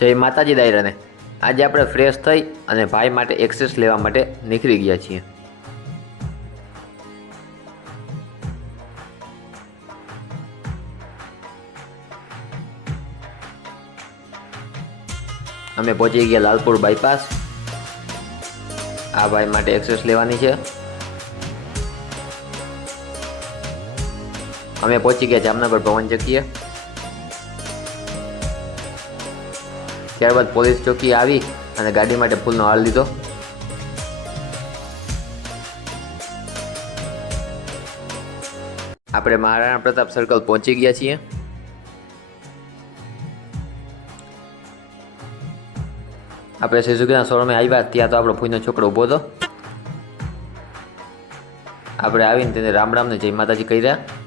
જય માતાજી દાયરાને આજે આપણે ફ્રેશ થઈ અને ભાઈ માટે એક્સેસ લેવા માટે નીકળી ગયા છીએ। અમે પહોંચી ગયા લાલપુર બાયપાસ। આ ભાઈ માટે એક્સેસ લેવાની છે। અમે પહોંચી ગયા જામનગર ભવન જગ્યાએ। ત્યારબાદ પોલીસ ચોકી આવી અને ગાડી માટે ફૂલનો હાર લીધો। આપણે મહારાણા પ્રતાપ સર્કલ પહોંચી ગયા છીએ। આપણે સુઝુકીના શોરૂમે આવ્યા ત્યાં તો આપણો ફૂઈનો છોકરો ઊભો હતો। આપણે આવીને તેને રામ રામ ને જય માતાજી કહી રહ્યા।